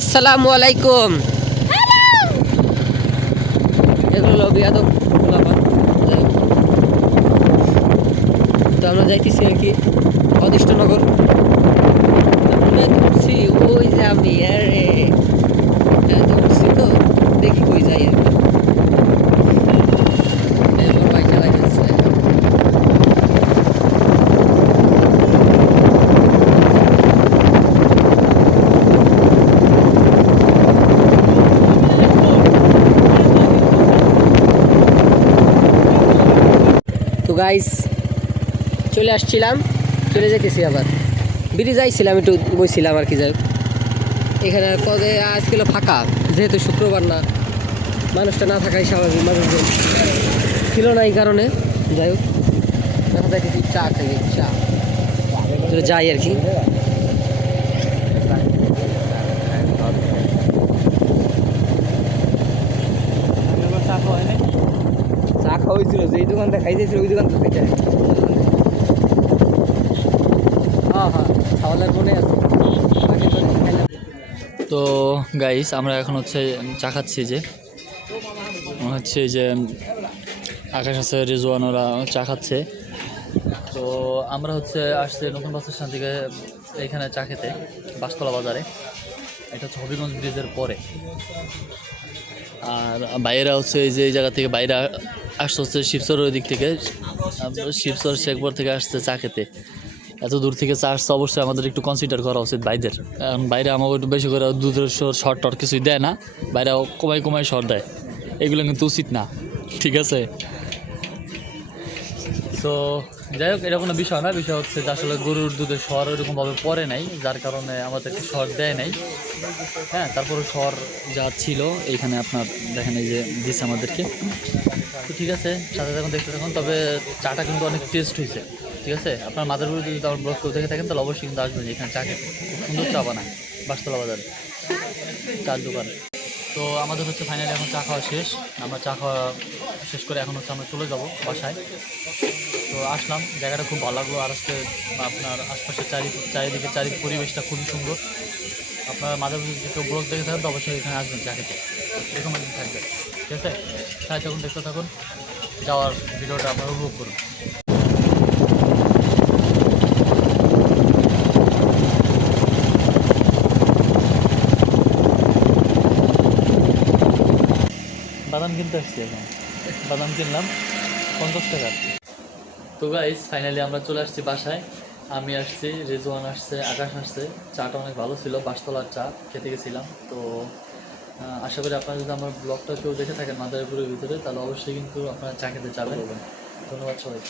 আসসালামু আলাইকুম। এগুলো বিয়াদব গোলাপান। তো আমরা যাইতেছি আর কি অদিষ্টনগর। আমরা ধরছি ওই যে আমি আরে ধরছি তো দেখি কই যাই আর কি। এরপর বাইক চালাই যাচ্ছে। তো গাইস চলে আসছিলাম, চলে যেতেছি আবার বিড়ি যাইছিলাম, একটু বইছিলাম আর কি। যাই এখানে কবে আজকাল ফাঁকা, যেহেতু শুক্রবার না, মানুষটা না থাকাই স্বাভাবিক, মানুষজন ছিল না এই কারণে। যাই হোক দেখা যায় কিছু চা খাই, চা যাই আর কি। চা খাওয়া হয়েছিল, যেই দোকানটা খাইতেছিল ওই দোকান খাইতে। হ্যাঁ হ্যাঁ, খাওয়ালার মনে আছে। তো গাইস আমরা এখন হচ্ছে চা খাচ্ছি, যে হচ্ছে যে আকাশ আছে, রেজওয়ান, ওরা চা খাচ্ছে। তো আমরা হচ্ছে আসছে নতুন বাস স্ট্যান্ড থেকে এখানে চা খেতে, বাসতলা বাজারে। এটা হচ্ছে হবিগঞ্জ ব্রিজের পরে। আর বাইরে হচ্ছে এই জায়গা থেকে বাইরে আসতে হচ্ছে শিবচরের ওই দিক থেকে, শিবচর শেখপুর থেকে আসছে চা খেতে। এত দূর থেকে চা আসছে, অবশ্যই আমাদের একটু কনসিডার করা উচিত বাইদের। কারণ বাইরে আমাকে একটু বেশি করে দুধের শর্ট টট কিছুই দেয় না, বাইরে কমাই কমাই শর্ট দেয়। এগুলো কিন্তু উচিত না, ঠিক আছে? তো যাই হোক, এটা কোনো বিষয় না। বিষয় হচ্ছে যে আসলে গরুর দুধের স্বর ওইরকমভাবে পড়ে নাই, যার কারণে আমাদেরকে স্বর দেয় নাই। হ্যাঁ, তারপরে স্বর যা ছিল এইখানে আপনার দেখেন, এই যে দিচ্ছে আমাদেরকে। তো ঠিক আছে, সাথে থাকুন, দেখতে থাকুন। তবে চাটা কিন্তু অনেক টেস্ট হয়েছে, ঠিক আছে? আপনার মাদারপুরে যদি আমার ব্লগ কেউ দেখে থাকেন তাহলে অবশ্যই কিন্তু আসবেন, এখানে চা খেতে। খুব সুন্দর চা বানায় বাসতলা বাজারে, চার দোকানে। তো আমাদের হচ্ছে ফাইনালি এখন চা খাওয়া শেষ। আমরা চা খাওয়া শেষ করে এখন হচ্ছে আমরা চলে যাব বাসায়। তো আসলাম, জায়গাটা খুব ভালো লাগলো। আর আজকে আপনার আশপাশের চারিদিকে পরিবেশটা খুবই সুন্দর। আপনার মাদারপুরে যদি কেউ ব্লগ দেখে থাকেন তো অবশ্যই এখানে আসবেন চা খেতে, এরকম একদিন থাকবে, ঠিক আছে? সাথে থাকুন, দেখতে থাকুন, যাওয়ার ভিডিওটা আপনারা উপভোগ করুন। বাদাম কিনতে আসছি এখন, বাদাম কিনলাম 50 টাকা। তো গাইস ফাইনালি আমরা চলে আসছি বাসায়। আমি আসছি, রেজওয়ান আসছে, আকাশ আসছে। চাটা অনেক ভালো ছিল, বাসতলার চা খেতে গেছিলাম। তো আশা করি আপনারা যদি আমার ব্লগটা কেউ দেখে থাকেন মাদারীপুরের ভিতরে, তাহলে অবশ্যই কিন্তু আপনারা চা খেতে যাবেন। ধন্যবাদ সবাই।